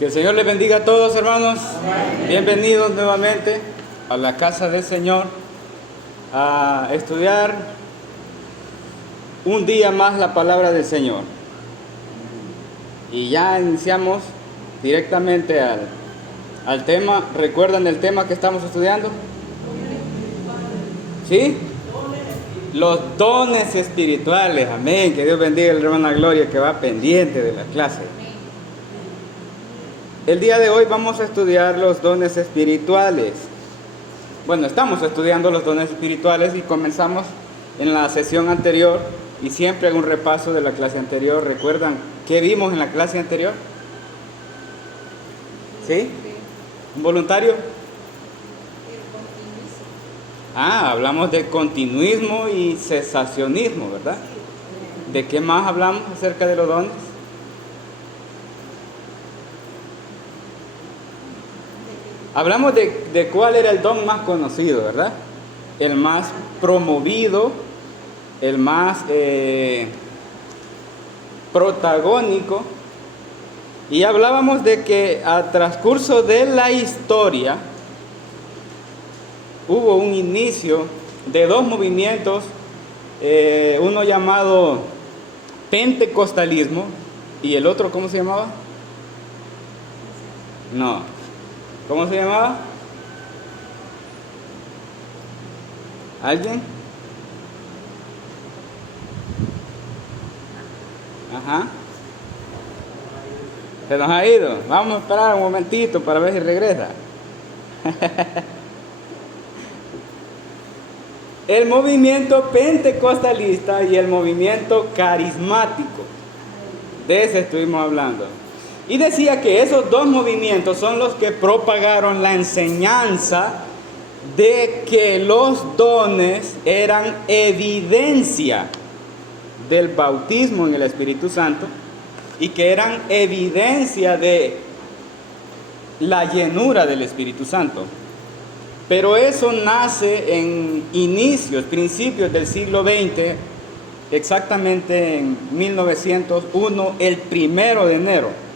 Que el Señor les bendiga a todos, hermanos. Amén. Bienvenidos nuevamente a la casa del Señor a estudiar un día más la palabra del Señor. Y ya iniciamos directamente al tema. ¿Recuerdan el tema que estamos estudiando? ¿Sí? Los dones espirituales. Amén. Que Dios bendiga a la hermana Gloria que va pendiente de la clase. El día de hoy vamos a estudiar los dones espirituales. Bueno, estamos estudiando los dones espirituales y comenzamos en la sesión anterior y siempre hago un repaso de la clase anterior. ¿Recuerdan qué vimos en la clase anterior? ¿Sí? ¿Un voluntario? Hablamos de continuismo y cesacionismo, ¿verdad? ¿De qué más hablamos acerca de los dones? Hablamos de cuál era el don más conocido, ¿verdad? El más promovido, el más protagónico. Y hablábamos de que a transcurso de la historia hubo un inicio de dos movimientos, uno llamado pentecostalismo y el otro, ¿cómo se llamaba? No. ¿Cómo se llamaba? ¿Alguien? Ajá. Se nos ha ido. Vamos a esperar un momentito para ver si regresa. El movimiento pentecostalista y el movimiento carismático. De ese estuvimos hablando. Y decía que esos dos movimientos son los que propagaron la enseñanza de que los dones eran evidencia del bautismo en el Espíritu Santo y que eran evidencia de la llenura del Espíritu Santo. Pero eso nace en principios del siglo XX, exactamente en 1901, el 1 de enero.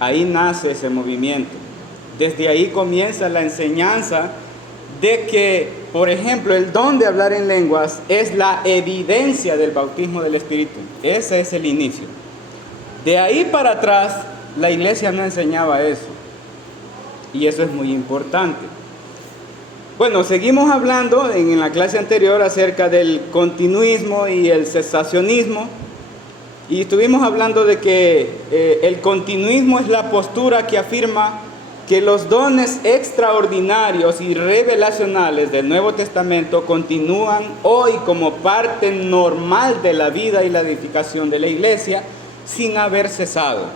Ahí nace ese movimiento. Desde ahí comienza la enseñanza de que, por ejemplo, el don de hablar en lenguas es la evidencia del bautismo del Espíritu. Ese es el inicio. De ahí para atrás, la iglesia no enseñaba eso. Y eso es muy importante. Bueno, seguimos hablando en la clase anterior acerca del continuismo y el cesacionismo. Y estuvimos hablando de que el continuismo es la postura que afirma que los dones extraordinarios y revelacionales del Nuevo Testamento continúan hoy como parte normal de la vida y la edificación de la iglesia sin haber cesado.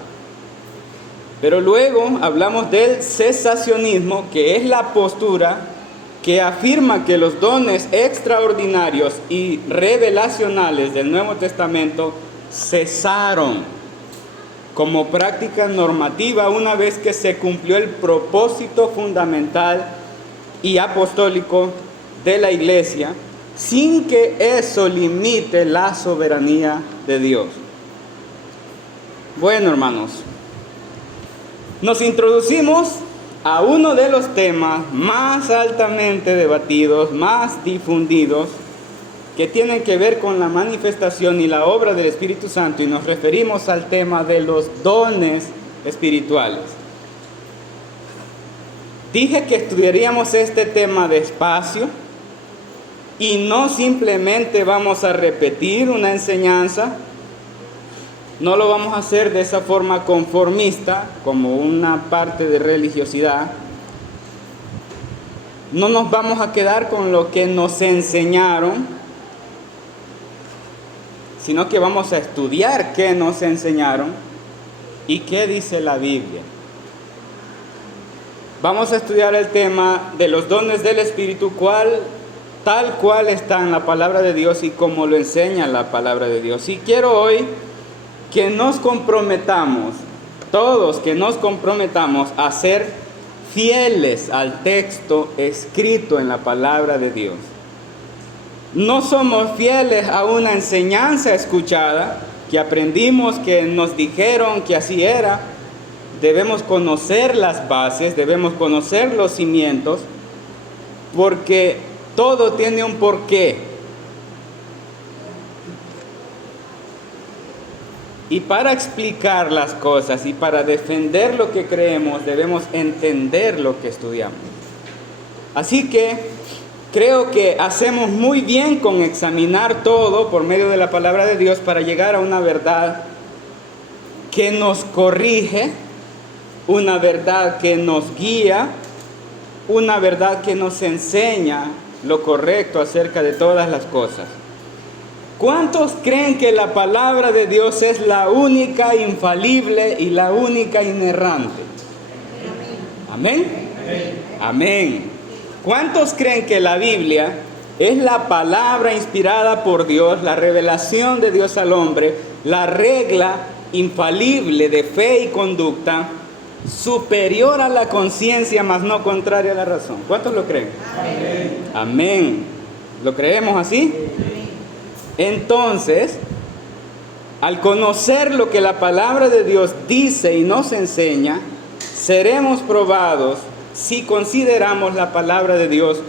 Pero luego hablamos del cesacionismo, que es la postura que afirma que los dones extraordinarios y revelacionales del Nuevo Testamento cesaron como práctica normativa una vez que se cumplió el propósito fundamental y apostólico de la iglesia, sin que eso limite la soberanía de Dios. Bueno, hermanos, nos introducimos a uno de los temas más altamente debatidos, más difundidos, que tienen que ver con la manifestación y la obra del Espíritu Santo, y nos referimos al tema de los dones espirituales. Dije que estudiaríamos este tema despacio y no simplemente vamos a repetir una enseñanza, no lo vamos a hacer de esa forma conformista, como una parte de religiosidad. No nos vamos a quedar con lo que nos enseñaron, sino que vamos a estudiar qué nos enseñaron y qué dice la Biblia. Vamos a estudiar el tema de los dones del Espíritu, tal cual está en la palabra de Dios y como lo enseña la palabra de Dios. Y quiero hoy que nos comprometamos, todos que nos comprometamos a ser fieles al texto escrito en la palabra de Dios. No somos fieles a una enseñanza escuchada, que aprendimos, que nos dijeron que así era. debemos conocer las bases, debemos conocer los cimientos, porque todo tiene un porqué. Y para explicar las cosas y para defender lo que creemos, debemos entender lo que estudiamos. Así que creo que hacemos muy bien con examinar todo por medio de la palabra de Dios para llegar a una verdad que nos corrige, una verdad que nos guía, una verdad que nos enseña lo correcto acerca de todas las cosas. ¿Cuántos creen que la palabra de Dios es la única infalible y la única inerrante? ¿Amén? Amén. ¿Cuántos creen que la Biblia es la palabra inspirada por Dios, la revelación de Dios al hombre, la regla infalible de fe y conducta, superior a la conciencia, mas no contraria a la razón? ¿Cuántos lo creen? Amén. Amén. ¿Lo creemos así? Entonces, al conocer lo que la palabra de Dios dice y nos enseña, seremos probados si consideramos la palabra de Dios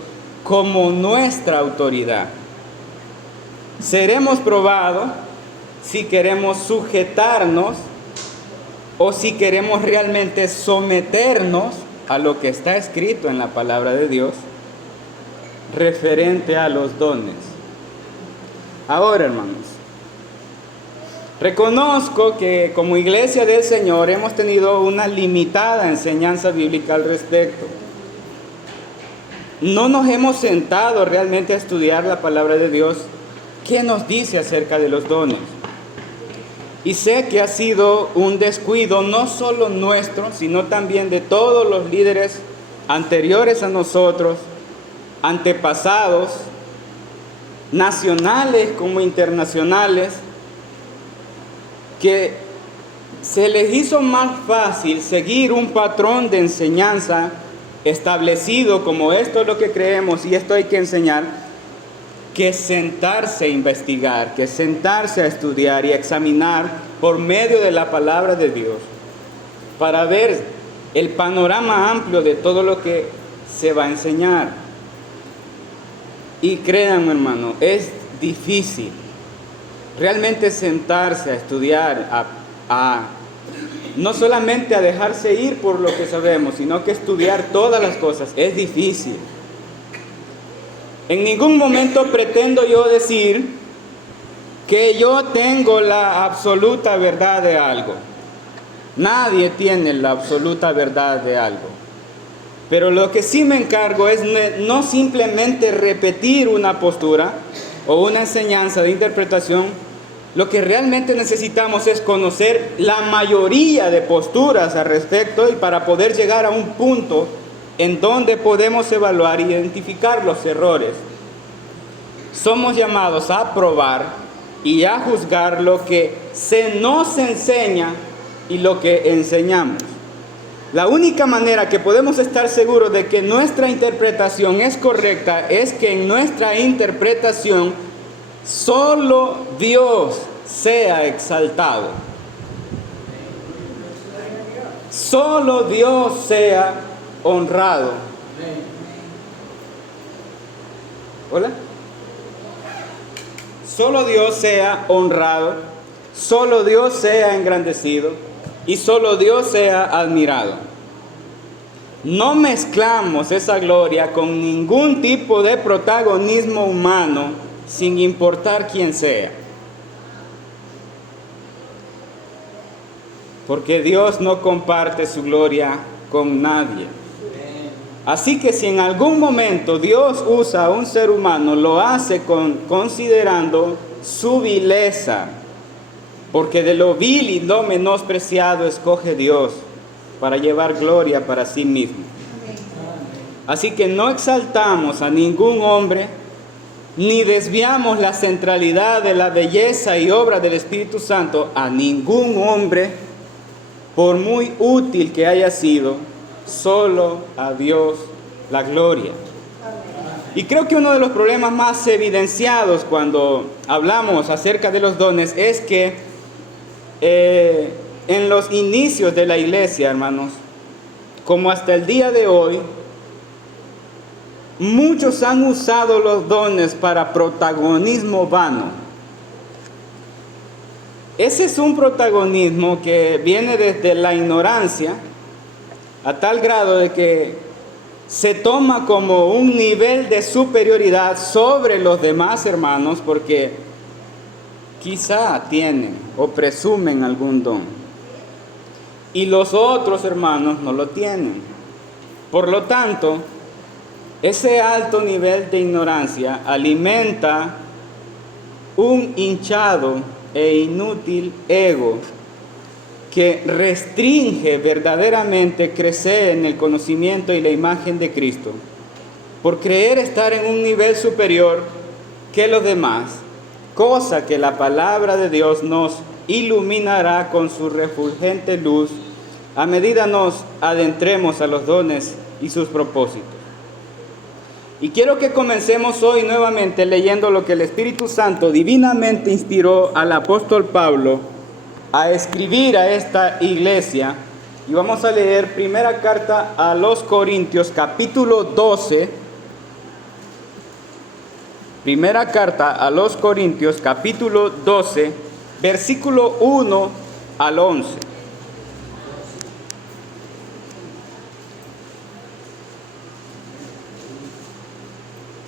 como nuestra autoridad. Seremos probados si queremos sujetarnos o si queremos realmente someternos a lo que está escrito en la palabra de Dios referente a los dones. Ahora, hermanos, reconozco que como iglesia del Señor hemos tenido una limitada enseñanza bíblica al respecto. No nos hemos sentado realmente a estudiar la palabra de Dios. ¿Qué nos dice acerca de los dones? Y sé que ha sido un descuido no solo nuestro, sino también de todos los líderes anteriores a nosotros, antepasados, nacionales como internacionales, que se les hizo más fácil seguir un patrón de enseñanza establecido como esto es lo que creemos y esto hay que enseñar, que sentarse a investigar, que sentarse a estudiar y a examinar por medio de la palabra de Dios para ver el panorama amplio de todo lo que se va a enseñar. Y créanme, hermano, es difícil realmente sentarse a estudiar, no solamente a dejarse ir por lo que sabemos, sino que estudiar todas las cosas. Es difícil. En ningún momento pretendo yo decir que yo tengo la absoluta verdad de algo. Nadie tiene la absoluta verdad de algo. Pero lo que sí me encargo es no simplemente repetir una postura o una enseñanza de interpretación. Lo que realmente necesitamos es conocer la mayoría de posturas al respecto y para poder llegar a un punto en donde podemos evaluar e identificar los errores. Somos llamados a probar y a juzgar lo que se nos enseña y lo que enseñamos. La única manera que podemos estar seguros de que nuestra interpretación es correcta es que en nuestra interpretación solo Dios sea exaltado. Solo Dios sea honrado. ¿Hola? Solo Dios sea honrado, solo Dios sea engrandecido y solo Dios sea admirado. No mezclamos esa gloria con ningún tipo de protagonismo humano, sin importar quién sea. Porque Dios no comparte su gloria con nadie. Así que si en algún momento Dios usa a un ser humano, lo hace considerando su vileza, porque de lo vil y lo menospreciado escoge Dios para llevar gloria para sí mismo. Así que no exaltamos a ningún hombre, ni desviamos la centralidad de la belleza y obra del Espíritu Santo a ningún hombre, por muy útil que haya sido. Solo a Dios la gloria. Y creo que uno de los problemas más evidenciados cuando hablamos acerca de los dones es que en los inicios de la iglesia, hermanos, como hasta el día de hoy, muchos han usado los dones para protagonismo vano. Ese es un protagonismo que viene desde la ignorancia, a tal grado de que se toma como un nivel de superioridad sobre los demás hermanos, porque quizá tienen o presumen algún don, y los otros hermanos no lo tienen. Por lo tanto, ese alto nivel de ignorancia alimenta un hinchado e inútil ego que restringe verdaderamente crecer en el conocimiento y la imagen de Cristo, por creer estar en un nivel superior que los demás, cosa que la palabra de Dios nos iluminará con su refulgente luz a medida nos adentremos a los dones y sus propósitos. Y quiero que comencemos hoy nuevamente leyendo lo que el Espíritu Santo divinamente inspiró al apóstol Pablo a escribir a esta iglesia. Y vamos a leer primera carta a los Corintios, capítulo 12. Primera carta a los Corintios, capítulo 12, versículo 1 al 11.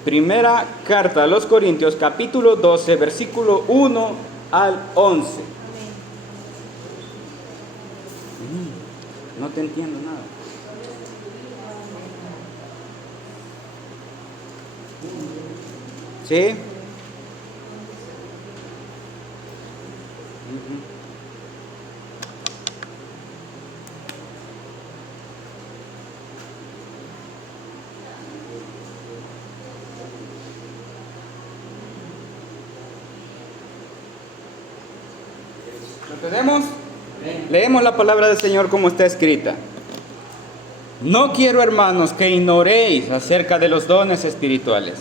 Primera carta a los Corintios, capítulo 12, versículo 1 al 11. No te entiendo nada. ¿Sí? ¿Lo tenemos? Leemos la palabra del Señor como está escrita. No quiero, hermanos, que ignoréis acerca de los dones espirituales.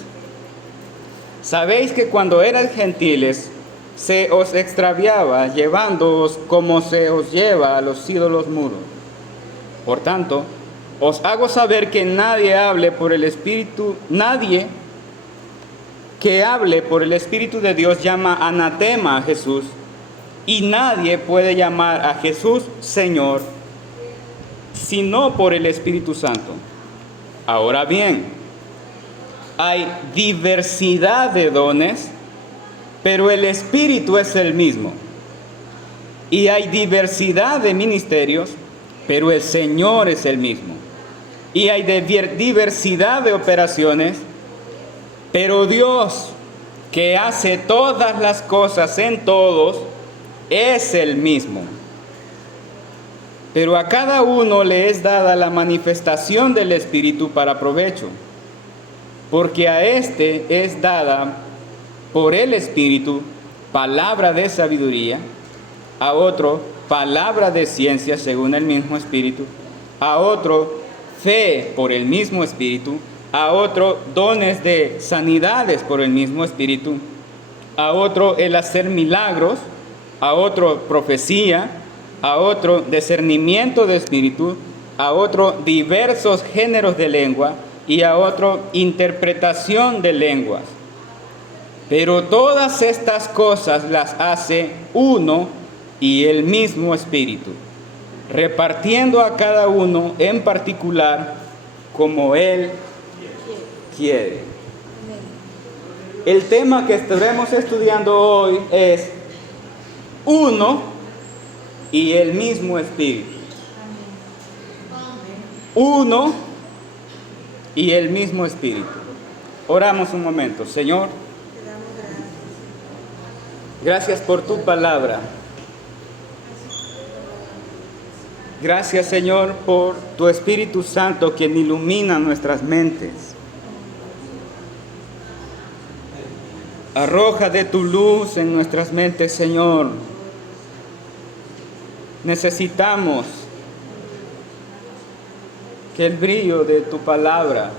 Sabéis que cuando erais gentiles, se os extraviaba, llevándoos como se os lleva a los ídolos mudos. Por tanto, os hago saber que nadie que hable por el Espíritu de Dios llama anatema a Jesús, y nadie puede llamar a Jesús Señor, sino por el Espíritu Santo. Ahora bien, hay diversidad de dones, pero el Espíritu es el mismo. Y hay diversidad de ministerios, pero el Señor es el mismo. Y hay diversidad de operaciones, pero Dios, que hace todas las cosas en todos, es el mismo. Pero a cada uno le es dada la manifestación del Espíritu para provecho, porque a este es dada por el Espíritu palabra de sabiduría, a otro palabra de ciencia según el mismo Espíritu, a otro fe por el mismo Espíritu, a otro dones de sanidades por el mismo Espíritu, a otro el hacer milagros, a otro profecía, a otro discernimiento de espíritu, a otro diversos géneros de lengua y a otro interpretación de lenguas. Pero todas estas cosas las hace uno y el mismo Espíritu, repartiendo a cada uno en particular como Él quiere. El tema que estaremos estudiando hoy es uno y el mismo Espíritu. Uno y el mismo Espíritu. Oramos un momento. Señor, gracias por tu palabra. Gracias, Señor, por tu Espíritu Santo quien ilumina nuestras mentes. Arroja de tu luz en nuestras mentes, Señor. Necesitamos que el brillo de tu palabra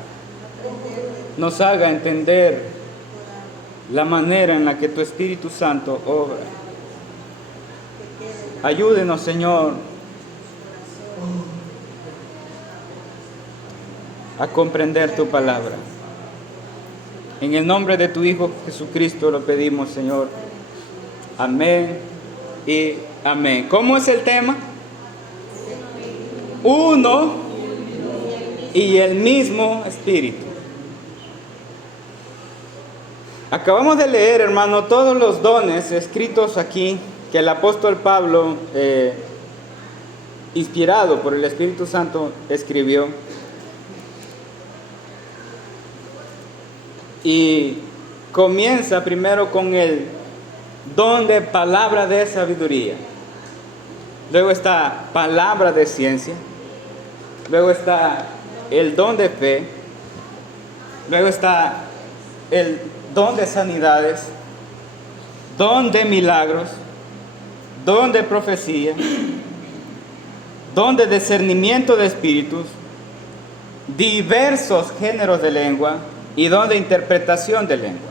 nos haga entender la manera en la que tu Espíritu Santo obra. Ayúdenos, Señor, a comprender tu palabra. En el nombre de tu Hijo Jesucristo lo pedimos, Señor. Amén y amén. ¿Cómo es el tema? Uno y el mismo Espíritu. Acabamos de leer, hermano, todos los dones escritos aquí que el apóstol Pablo, inspirado por el Espíritu Santo, escribió. Y comienza primero con el don de palabra de sabiduría. Luego está palabra de ciencia. Luego está el don de fe. Luego está el don de sanidades. Don de milagros. Don de profecía. Don de discernimiento de espíritus. Diversos géneros de lengua. Y don de interpretación de lengua.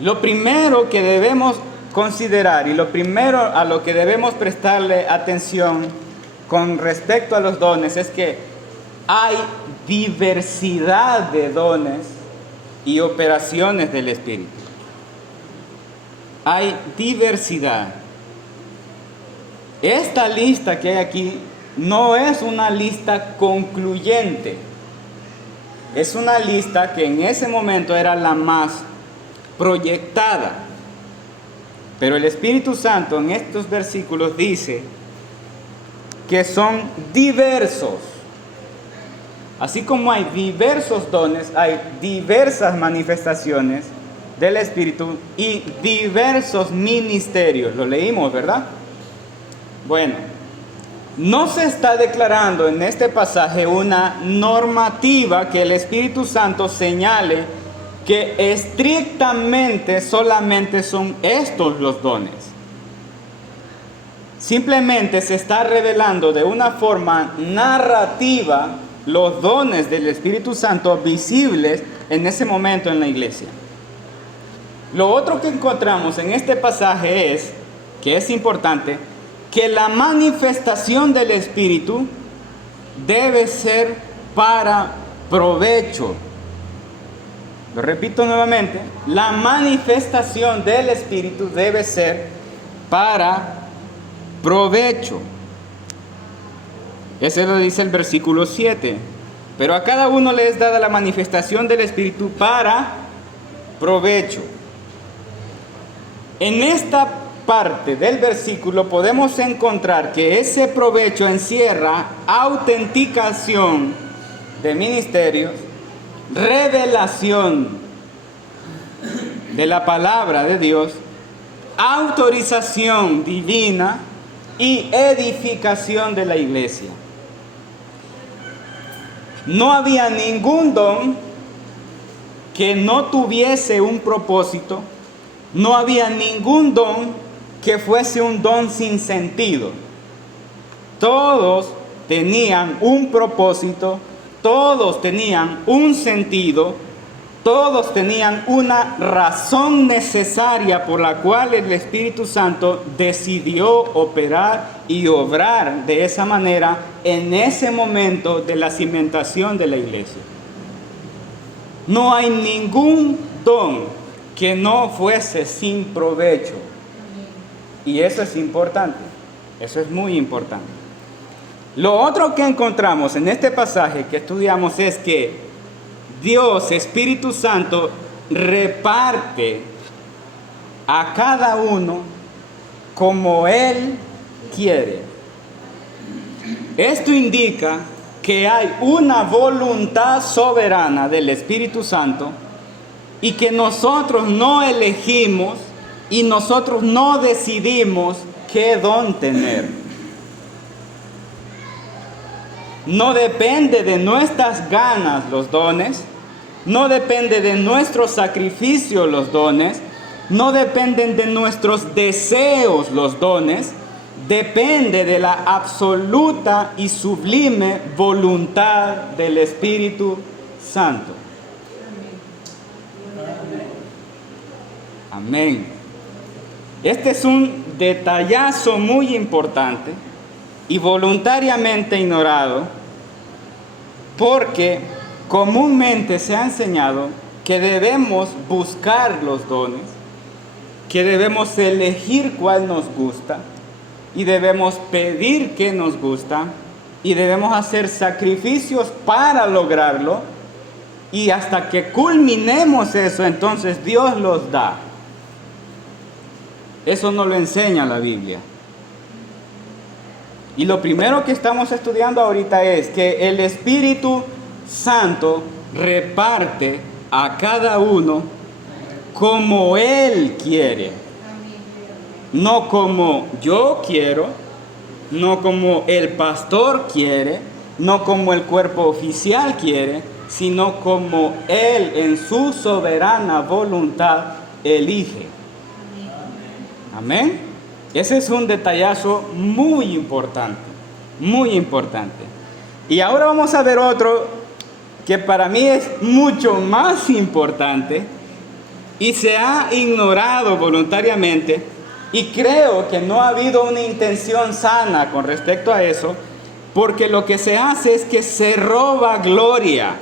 Lo primero que debemos considerar y lo primero a lo que debemos prestarle atención con respecto a los dones es que hay diversidad de dones y operaciones del Espíritu. Hay diversidad. Esta lista que hay aquí no es una lista concluyente. Es una lista que en ese momento era la más proyectada. Pero el Espíritu Santo en estos versículos dice que son diversos. Así como hay diversos dones, hay diversas manifestaciones del Espíritu y diversos ministerios. Lo leímos, ¿verdad? Bueno, no se está declarando en este pasaje una normativa que el Espíritu Santo señale que estrictamente solamente son estos los dones. Simplemente se está revelando de una forma narrativa los dones del Espíritu Santo visibles en ese momento en la iglesia. Lo otro que encontramos en este pasaje es, que es importante, que la manifestación del Espíritu debe ser para provecho. Lo repito nuevamente, la manifestación del Espíritu debe ser para provecho. Ese lo dice el versículo 7. Pero a cada uno le es dada la manifestación del Espíritu para provecho. En esta parte del versículo podemos encontrar que ese provecho encierra autenticación de ministerios, revelación de la palabra de Dios, autorización divina y edificación de la iglesia. No había ningún don que no tuviese un propósito, no había ningún don que fuese un don sin sentido. Todos tenían un propósito, todos tenían un sentido, todos tenían una razón necesaria por la cual el Espíritu Santo decidió operar y obrar de esa manera en ese momento de la cimentación de la iglesia. No hay ningún don que no fuese sin provecho. Y eso es importante, eso es muy importante. Lo otro que encontramos en este pasaje que estudiamos es que Dios, Espíritu Santo, reparte a cada uno como Él quiere. Esto indica que hay una voluntad soberana del Espíritu Santo y que nosotros no elegimos y nosotros no decidimos qué don tener. No depende de nuestras ganas los dones, no depende de nuestro sacrificio los dones, no dependen de nuestros deseos los dones, depende de la absoluta y sublime voluntad del Espíritu Santo. Amén. Este es un detallazo muy importante y voluntariamente ignorado, porque comúnmente se ha enseñado que debemos buscar los dones, que debemos elegir cuál nos gusta y debemos pedir qué nos gusta y debemos hacer sacrificios para lograrlo, y hasta que culminemos eso, entonces Dios los da. Eso no lo enseña la Biblia. Y lo primero que estamos estudiando ahorita es que el Espíritu Santo reparte a cada uno como Él quiere. No como yo quiero, no como el pastor quiere, no como el cuerpo oficial quiere, sino como Él en su soberana voluntad elige. Amén. Ese es un detallazo muy importante, muy importante. Y ahora vamos a ver otro que para mí es mucho más importante y se ha ignorado voluntariamente, y creo que no ha habido una intención sana con respecto a eso, porque lo que se hace es que se roba gloria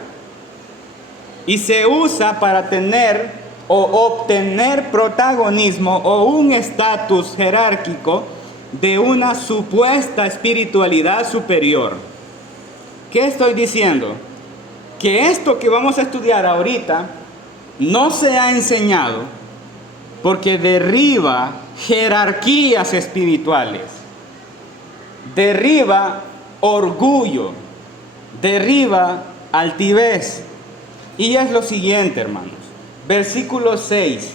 y se usa para tener o obtener protagonismo o un estatus jerárquico de una supuesta espiritualidad superior. ¿Qué estoy diciendo? Que esto que vamos a estudiar ahorita no se ha enseñado porque derriba jerarquías espirituales, derriba orgullo, derriba altivez. Y es lo siguiente, hermanos. Versículo 6.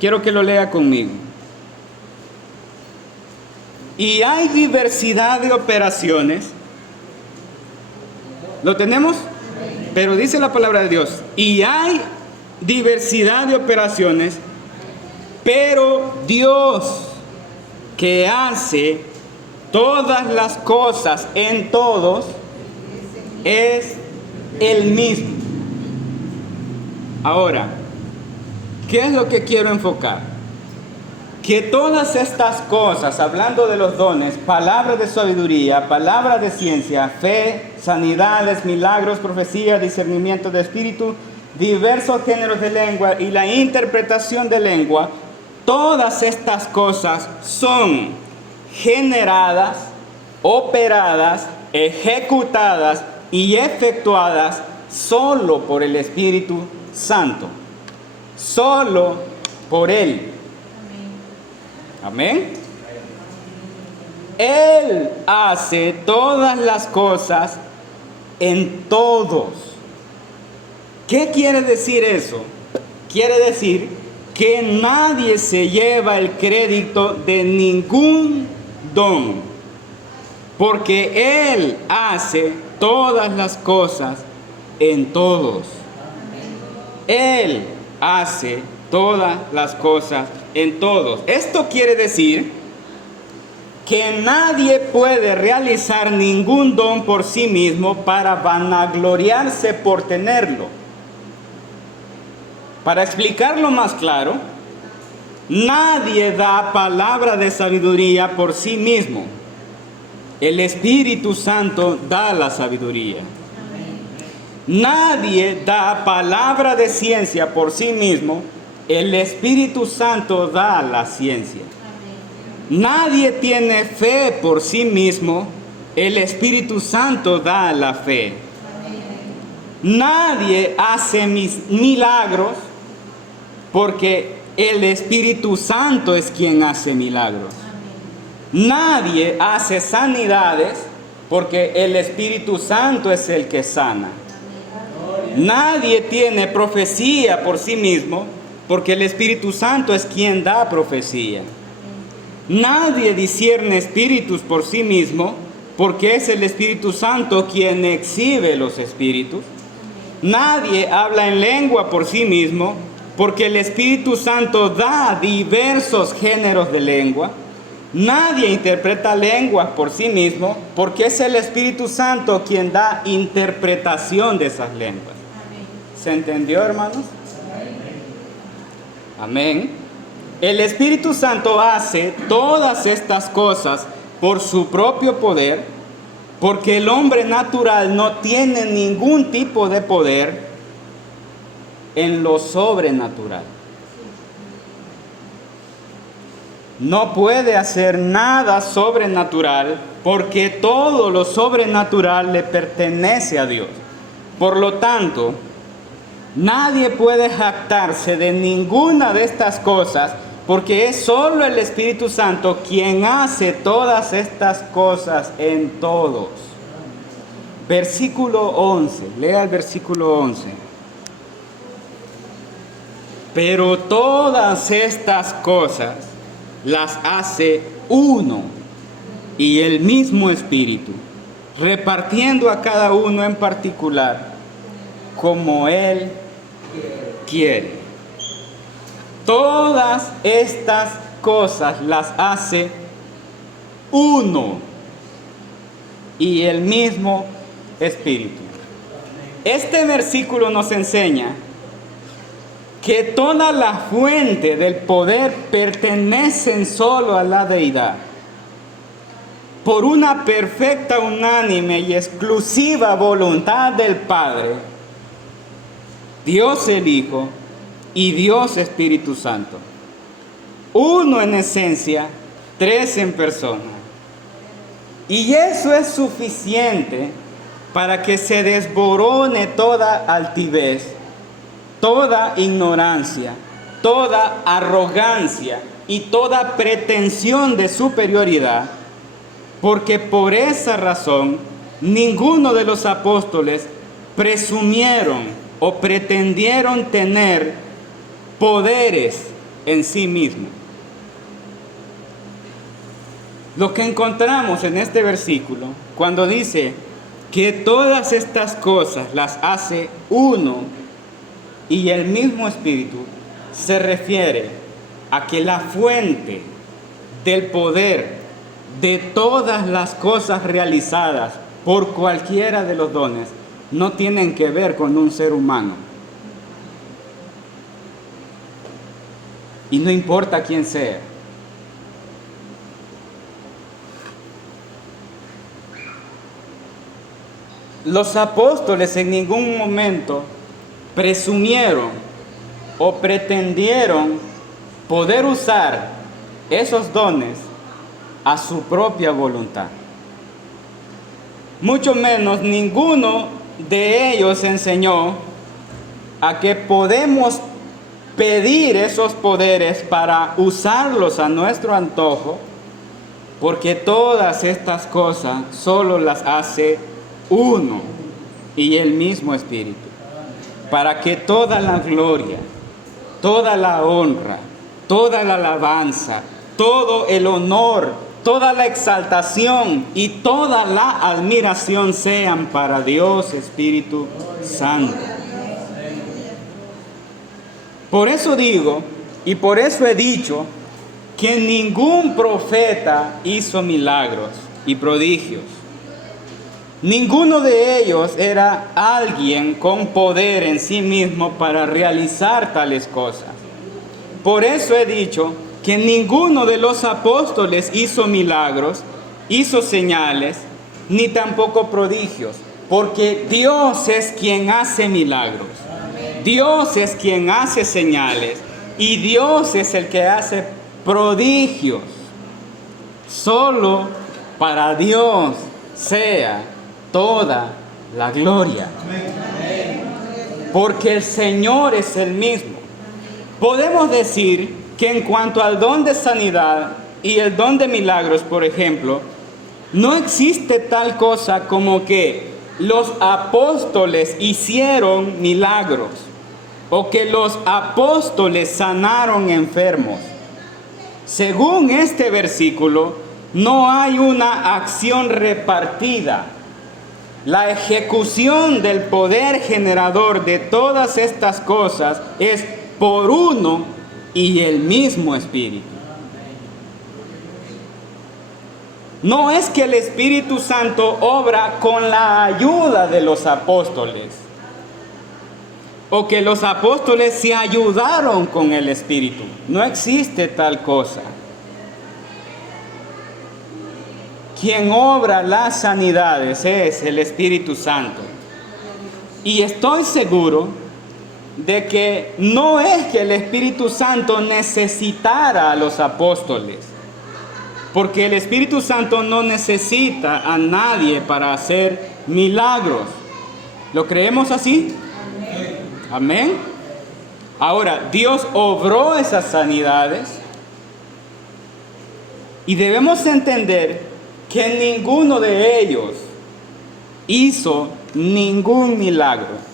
Quiero que lo lea conmigo. Y hay diversidad de operaciones. ¿Lo tenemos? Pero dice la palabra de Dios. Y hay diversidad de operaciones, pero Dios, que hace todas las cosas en todos, es el mismo. Ahora, ¿qué es lo que quiero enfocar? Que todas estas cosas, hablando de los dones, palabras de sabiduría, palabras de ciencia, fe, sanidades, milagros, profecía, discernimiento de espíritu, diversos géneros de lengua y la interpretación de lengua, todas estas cosas son generadas, operadas, ejecutadas y efectuadas solo por el Espíritu Santo. Solo por Él. Amén. Él hace todas las cosas en todos. ¿Qué quiere decir eso? Quiere decir que nadie se lleva el crédito de ningún don, porque Él hace todas las cosas en todos. Él hace todas las cosas en todos. Esto quiere decir que nadie puede realizar ningún don por sí mismo para vanagloriarse por tenerlo. Para explicarlo más claro, nadie da palabra de sabiduría por sí mismo. El Espíritu Santo da la sabiduría. Nadie da palabra de ciencia por sí mismo. El Espíritu Santo da la ciencia. Nadie tiene fe por sí mismo. El Espíritu Santo da la fe. Nadie hace milagros porque el Espíritu Santo es quien hace milagros. Nadie hace sanidades porque el Espíritu Santo es el que sana. Nadie tiene profecía por sí mismo porque el Espíritu Santo es quien da profecía. Nadie discierne espíritus por sí mismo porque es el Espíritu Santo quien exhibe los espíritus. Nadie habla en lengua por sí mismo porque el Espíritu Santo da diversos géneros de lengua. Nadie interpreta lenguas por sí mismo porque es el Espíritu Santo quien da interpretación de esas lenguas. ¿Se entendió, hermanos? Amén. El Espíritu Santo hace todas estas cosas por su propio poder, porque el hombre natural no tiene ningún tipo de poder en lo sobrenatural. No puede hacer nada sobrenatural porque todo lo sobrenatural le pertenece a Dios. Por lo tanto, nadie puede jactarse de ninguna de estas cosas porque es solo el Espíritu Santo quien hace todas estas cosas en todos. Versículo 11, lea el versículo 11. Pero todas estas cosas las hace uno y el mismo Espíritu, repartiendo a cada uno en particular como Él quiere. Todas estas cosas las hace uno y el mismo Espíritu. Este versículo nos enseña que toda la fuente del poder pertenecen solo a la deidad. Por una perfecta, unánime y exclusiva voluntad del Padre, Dios el Hijo y Dios Espíritu Santo. Uno en esencia, tres en persona. Y eso es suficiente para que se desborone toda altivez, toda ignorancia, toda arrogancia y toda pretensión de superioridad, porque por esa razón ninguno de los apóstoles presumieron o pretendieron tener poderes en sí mismos. Lo que encontramos en este versículo, cuando dice que todas estas cosas las hace uno y el mismo Espíritu, se refiere a que la fuente del poder de todas las cosas realizadas por cualquiera de los dones no tienen que ver con un ser humano. Y no importa quién sea. Los apóstoles en ningún momento presumieron o pretendieron poder usar esos dones a su propia voluntad. Mucho menos ninguno de ellos enseñó a que podemos pedir esos poderes para usarlos a nuestro antojo, porque todas estas cosas solo las hace uno y el mismo Espíritu, para que toda la gloria, toda la honra, toda la alabanza, todo el honor, toda la exaltación y toda la admiración sean para Dios Espíritu Santo. Por eso digo, y por eso he dicho, que ningún profeta hizo milagros y prodigios. Ninguno de ellos era alguien con poder en sí mismo para realizar tales cosas. Por eso he dicho que ninguno de los apóstoles hizo milagros, hizo señales, ni tampoco prodigios, porque Dios es quien hace milagros. Dios es quien hace señales y Dios es el que hace prodigios. Solo para Dios sea toda la gloria. Porque el Señor es el mismo. Podemos decir que en cuanto al don de sanidad y el don de milagros, por ejemplo, no existe tal cosa como que los apóstoles hicieron milagros o que los apóstoles sanaron enfermos. Según este versículo, no hay una acción repartida. La ejecución del poder generador de todas estas cosas es por uno y el mismo Espíritu. No es que el Espíritu Santo obra con la ayuda de los apóstoles. o que los apóstoles se ayudaron con el Espíritu. No existe tal cosa. Quien obra las sanidades es el Espíritu Santo. Y estoy seguro de que no es que el Espíritu Santo necesitara a los apóstoles, porque el Espíritu Santo no necesita a nadie para hacer milagros. ¿Lo creemos así? Amén. Ahora, Dios obró esas sanidades y debemos entender que ninguno de ellos hizo ningún milagro.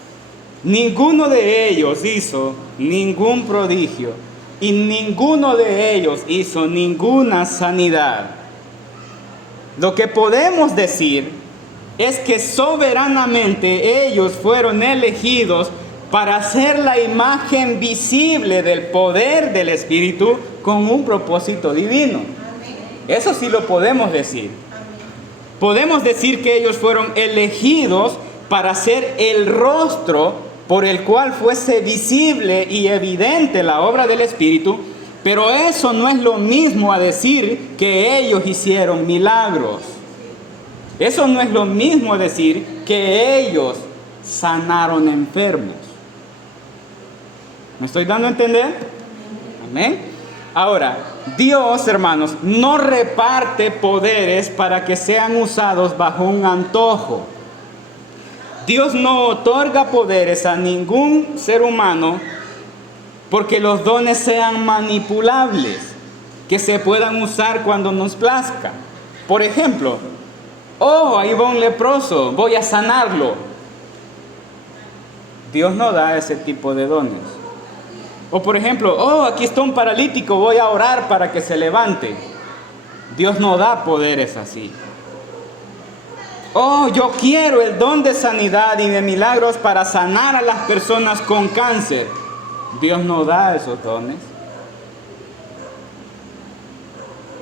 Ninguno de ellos hizo ningún prodigio y ninguno de ellos hizo ninguna sanidad. Lo que podemos decir es que soberanamente ellos fueron elegidos para ser la imagen visible del poder del Espíritu con un propósito divino. Eso sí lo podemos decir. Podemos decir que ellos fueron elegidos para ser el rostro por el cual fuese visible y evidente la obra del Espíritu, pero eso no es lo mismo a decir que ellos hicieron milagros. Eso no es lo mismo a decir que ellos sanaron enfermos. ¿Me estoy dando a entender? Amén. Ahora, Dios, hermanos, no reparte poderes para que sean usados bajo un antojo. Dios no otorga poderes a ningún ser humano porque los dones sean manipulables, que se puedan usar cuando nos plazca. Por ejemplo, ahí va un leproso, voy a sanarlo. Dios no da ese tipo de dones. O por ejemplo, aquí está un paralítico, voy a orar para que se levante. Dios no da poderes así. Yo quiero el don de sanidad y de milagros para sanar a las personas con cáncer. Dios no da esos dones.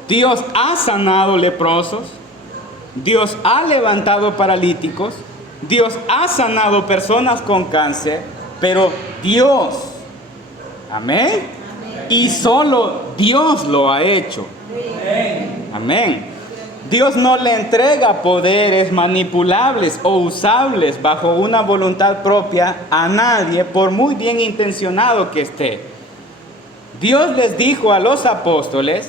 Dios ha sanado leprosos. Dios ha levantado paralíticos. Dios ha sanado personas con cáncer. Pero Dios, amén. Y solo Dios lo ha hecho. Amén. Dios no le entrega poderes manipulables o usables bajo una voluntad propia a nadie, por muy bien intencionado que esté. Dios les dijo a los apóstoles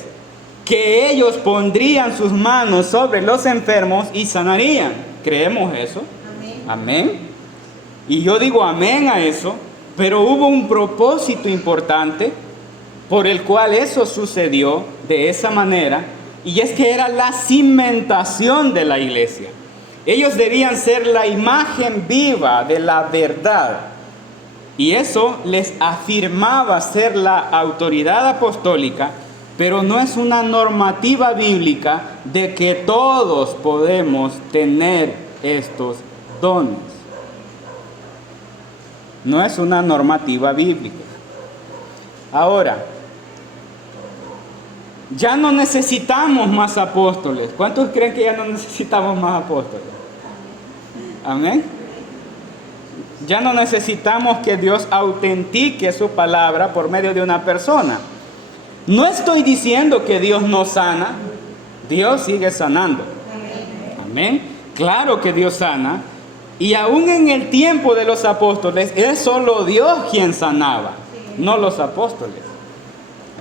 que ellos pondrían sus manos sobre los enfermos y sanarían. ¿Creemos eso? Amén. Y yo digo amén a eso, pero hubo un propósito importante por el cual eso sucedió de esa manera. Y es que era la cimentación de la iglesia. Ellos debían ser la imagen viva de la verdad. Y eso les afirmaba ser la autoridad apostólica, pero no es una normativa bíblica de que todos podemos tener estos dones. No es una normativa bíblica. Ahora, ya no necesitamos más apóstoles. ¿Cuántos creen que ya no necesitamos más apóstoles? Amén. Ya no necesitamos que Dios autentique su palabra por medio de una persona. No estoy diciendo que Dios no sana. Dios sigue sanando. Amén. Claro que Dios sana. Y aún en el tiempo de los apóstoles, es solo Dios quien sanaba, no los apóstoles.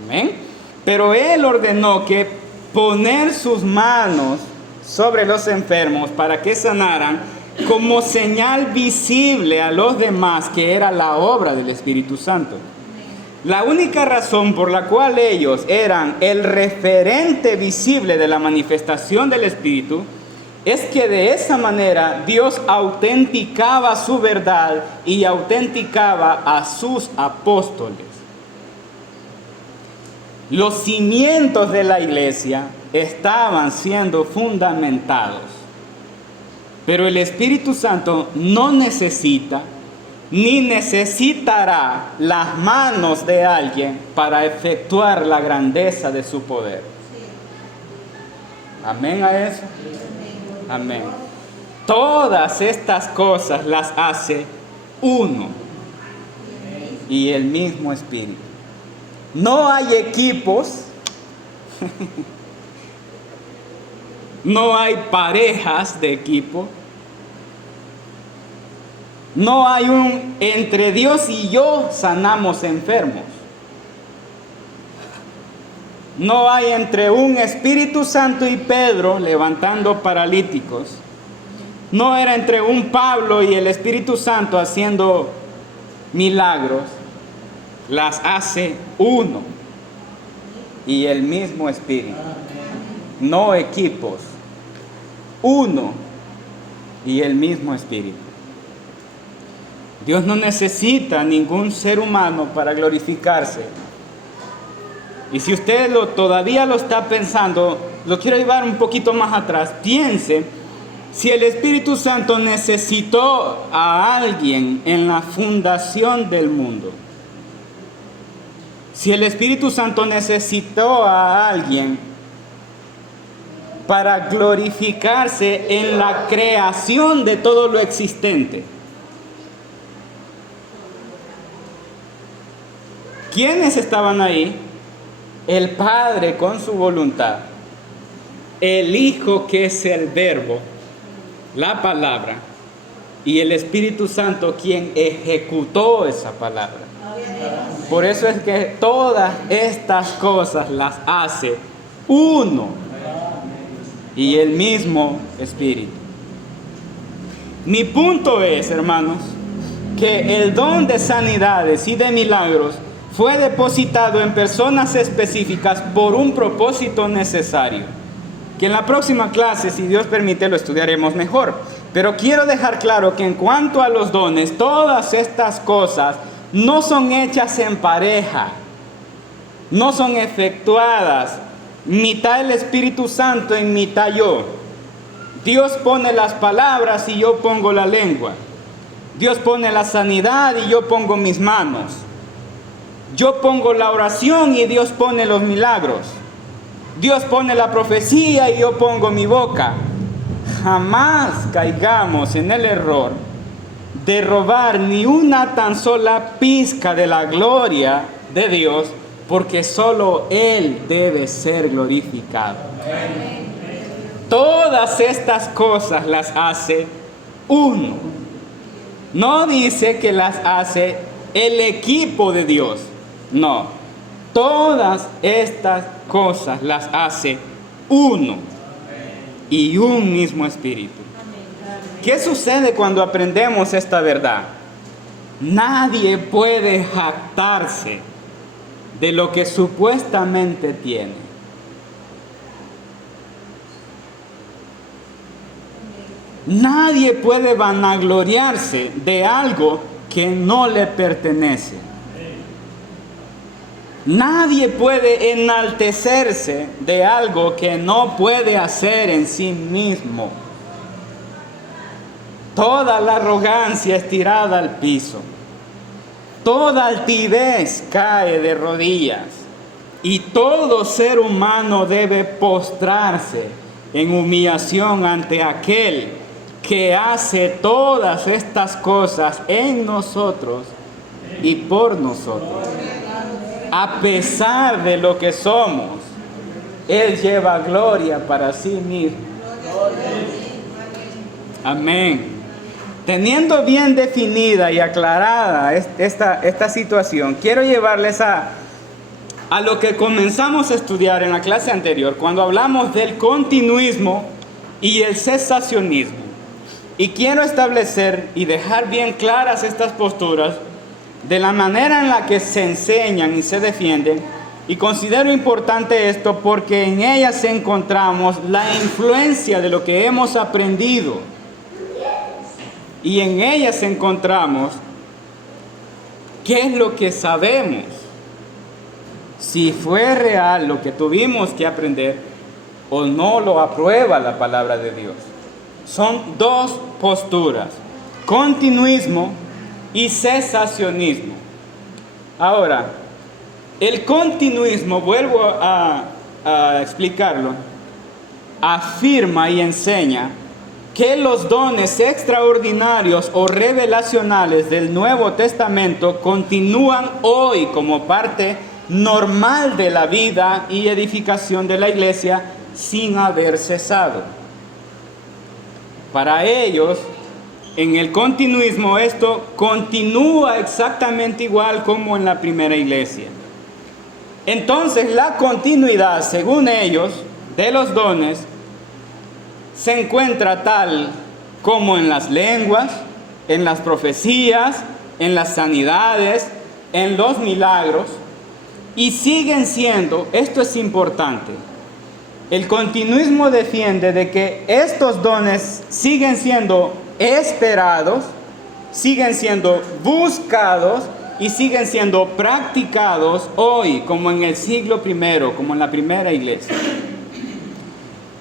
Amén. Pero Él ordenó que poner sus manos sobre los enfermos para que sanaran como señal visible a los demás que era la obra del Espíritu Santo. La única razón por la cual ellos eran el referente visible de la manifestación del Espíritu es que de esa manera Dios autenticaba su verdad y autenticaba a sus apóstoles. Los cimientos de la iglesia estaban siendo fundamentados, pero el Espíritu Santo no necesita ni necesitará las manos de alguien para efectuar la grandeza de su poder. Amén a eso. Amén. Todas estas cosas las hace uno. y el mismo Espíritu. No hay equipos, no hay parejas de equipo, no hay un entre Dios y yo sanamos enfermos. No hay entre un Espíritu Santo y Pedro levantando paralíticos. No era entre un Pablo y el Espíritu Santo haciendo milagros. Las hace uno y el mismo Espíritu. No equipos. Uno y el mismo Espíritu. Dios no necesita ningún ser humano para glorificarse. Y si usted todavía lo está pensando, lo quiero llevar un poquito más atrás. Piense, si el Espíritu Santo necesitó a alguien en la fundación del mundo, si el Espíritu Santo necesitó a alguien para glorificarse en la creación de todo lo existente, ¿quiénes estaban ahí? El Padre con su voluntad, el Hijo que es el Verbo, la palabra, y el Espíritu Santo quien ejecutó esa palabra. Por eso es que todas estas cosas las hace uno y el mismo Espíritu. Mi punto es, hermanos, que el don de sanidades y de milagros fue depositado en personas específicas por un propósito necesario, que en la próxima clase, si Dios permite, lo estudiaremos mejor. Pero quiero dejar claro que en cuanto a los dones, todas estas cosas no son hechas en pareja, no son efectuadas mitad el Espíritu Santo y mitad yo. Dios pone las palabras y yo pongo la lengua. Dios pone la sanidad y yo pongo mis manos. Yo pongo la oración y Dios pone los milagros. Dios pone la profecía y yo pongo mi boca. Jamás caigamos en el error de robar ni una tan sola pizca de la gloria de Dios, porque solo Él debe ser glorificado. Todas estas cosas las hace uno. No dice que las hace el equipo de Dios. No, todas estas cosas las hace uno y un mismo Espíritu. ¿Qué sucede cuando aprendemos esta verdad? Nadie puede jactarse de lo que supuestamente tiene. Nadie puede vanagloriarse de algo que no le pertenece. Nadie puede enaltecerse de algo que no puede hacer en sí mismo. Toda la arrogancia es tirada al piso. Toda altivez cae de rodillas. Y todo ser humano debe postrarse en humillación ante aquel que hace todas estas cosas en nosotros y por nosotros. A pesar de lo que somos, Él lleva gloria para sí mismo. Amén. Teniendo bien definida y aclarada esta situación, quiero llevarles a lo que comenzamos a estudiar en la clase anterior, cuando hablamos del continuismo y el cesacionismo. Y quiero establecer y dejar bien claras estas posturas de la manera en la que se enseñan y se defienden, y considero importante esto porque en ellas encontramos la influencia de lo que hemos aprendido, y en ellas encontramos qué es lo que sabemos, si fue real lo que tuvimos que aprender o no lo aprueba la palabra de Dios. Son dos posturas: continuismo y cesacionismo. Ahora, el continuismo, vuelvo a explicarlo, afirma y enseña que los dones extraordinarios o revelacionales del Nuevo Testamento continúan hoy como parte normal de la vida y edificación de la iglesia sin haber cesado. Para ellos, en el continuismo, esto continúa exactamente igual como en la primera iglesia. Entonces, la continuidad, según ellos, de los dones se encuentra tal como en las lenguas, en las profecías, en las sanidades, en los milagros, y siguen siendo, esto es importante, el continuismo defiende de que estos dones siguen siendo esperados, siguen siendo buscados y siguen siendo practicados hoy, como en el siglo primero, como en la primera iglesia.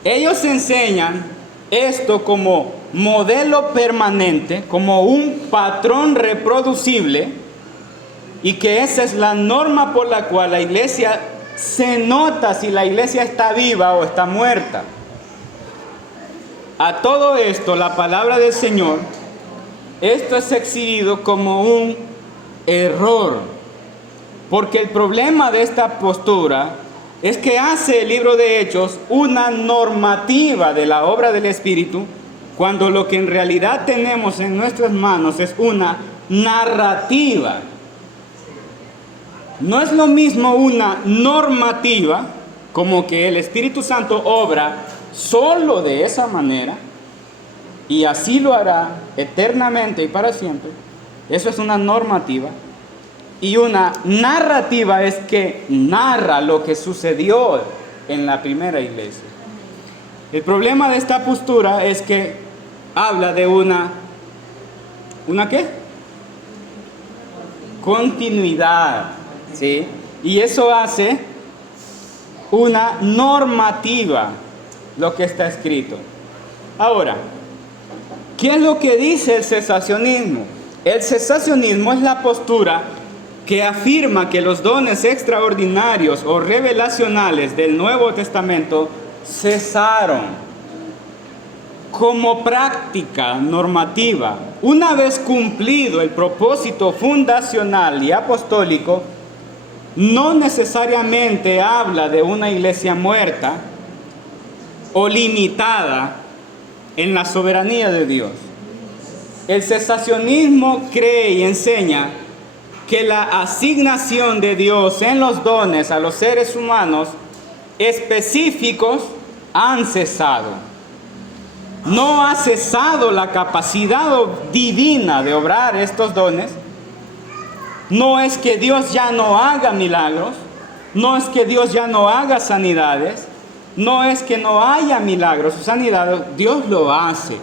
Ellos enseñan esto como modelo permanente, como un patrón reproducible, y que esa es la norma por la cual la iglesia se nota si la iglesia está viva o está muerta. A todo esto, la palabra del Señor, esto es exhibido como un error, porque el problema de esta postura es que hace el libro de Hechos una normativa de la obra del Espíritu, cuando lo que en realidad tenemos en nuestras manos es una narrativa. No es lo mismo una normativa, como que el Espíritu Santo obra solo de esa manera, y así lo hará eternamente y para siempre. Eso es una normativa. Y una narrativa es que narra lo que sucedió en la primera iglesia. El problema de esta postura es que habla de ¿una qué? Continuidad, ¿sí? Y eso hace una normativa, lo que está escrito. Ahora, ¿qué es lo que dice el cesacionismo? El cesacionismo es la postura que afirma que los dones extraordinarios o revelacionales del Nuevo Testamento cesaron como práctica normativa. Una vez cumplido el propósito fundacional y apostólico, no necesariamente habla de una iglesia muerta o limitada en la soberanía de Dios. El cesacionismo cree y enseña que la asignación de Dios en los dones a los seres humanos específicos han cesado. No ha cesado la capacidad divina de obrar estos dones. No es que Dios ya no haga milagros, no es que Dios ya no haga sanidades, no es que no haya milagros o sanidades, Dios lo hace.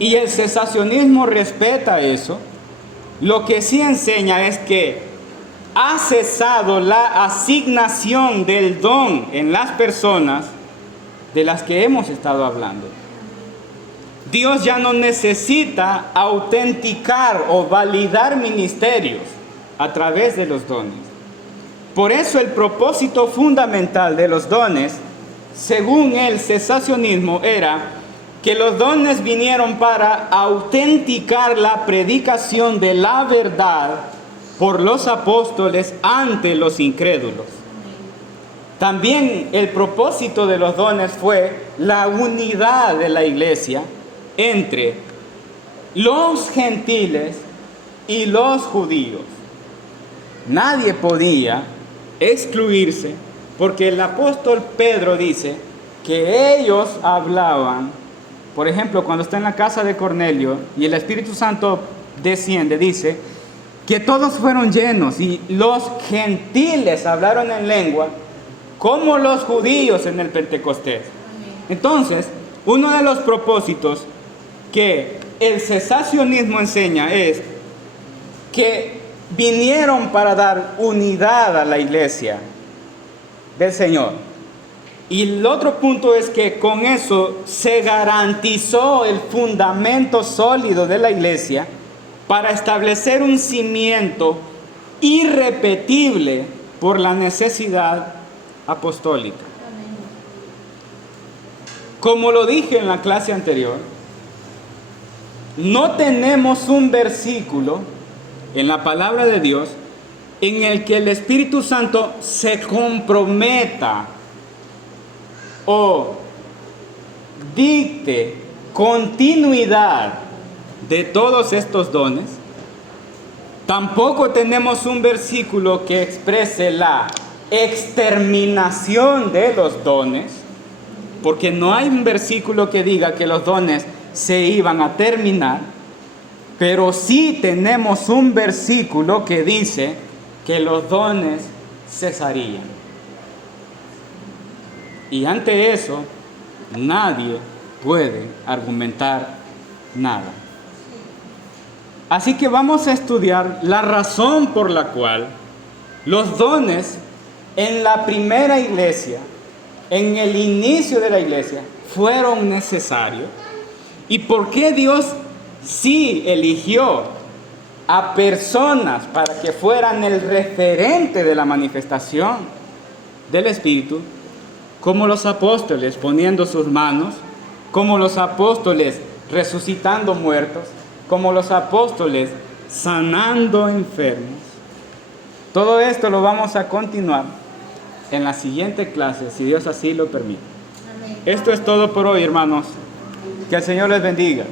Y el cesacionismo respeta eso. Lo que sí enseña es que ha cesado la asignación del don en las personas de las que hemos estado hablando. Dios ya no necesita autenticar o validar ministerios a través de los dones. Por eso el propósito fundamental de los dones, según el cesacionismo, era que los dones vinieron para autenticar la predicación de la verdad por los apóstoles ante los incrédulos. También el propósito de los dones fue la unidad de la iglesia entre los gentiles y los judíos. Nadie podía excluirse, porque el apóstol Pedro dice que ellos hablaban. Por ejemplo, cuando está en la casa de Cornelio y el Espíritu Santo desciende, dice que todos fueron llenos y los gentiles hablaron en lengua como los judíos en el Pentecostés. Entonces, uno de los propósitos que el cesacionismo enseña es que vinieron para dar unidad a la iglesia del Señor. Y el otro punto es que con eso se garantizó el fundamento sólido de la iglesia para establecer un cimiento irrepetible por la necesidad apostólica. Como lo dije en la clase anterior, no tenemos un versículo en la palabra de Dios en el que el Espíritu Santo se comprometa o dicte continuidad de todos estos dones. Tampoco tenemos un versículo que exprese la exterminación de los dones, porque no hay un versículo que diga que los dones se iban a terminar, pero sí tenemos un versículo que dice que los dones cesarían. Y ante eso, nadie puede argumentar nada. Así que vamos a estudiar la razón por la cual los dones en la primera iglesia, en el inicio de la iglesia, fueron necesarios y por qué Dios sí eligió a personas para que fueran el referente de la manifestación del Espíritu, como los apóstoles poniendo sus manos, como los apóstoles resucitando muertos, como los apóstoles sanando enfermos. Todo esto lo vamos a continuar en la siguiente clase, si Dios así lo permite. Amén. Esto es todo por hoy, hermanos. Que el Señor les bendiga.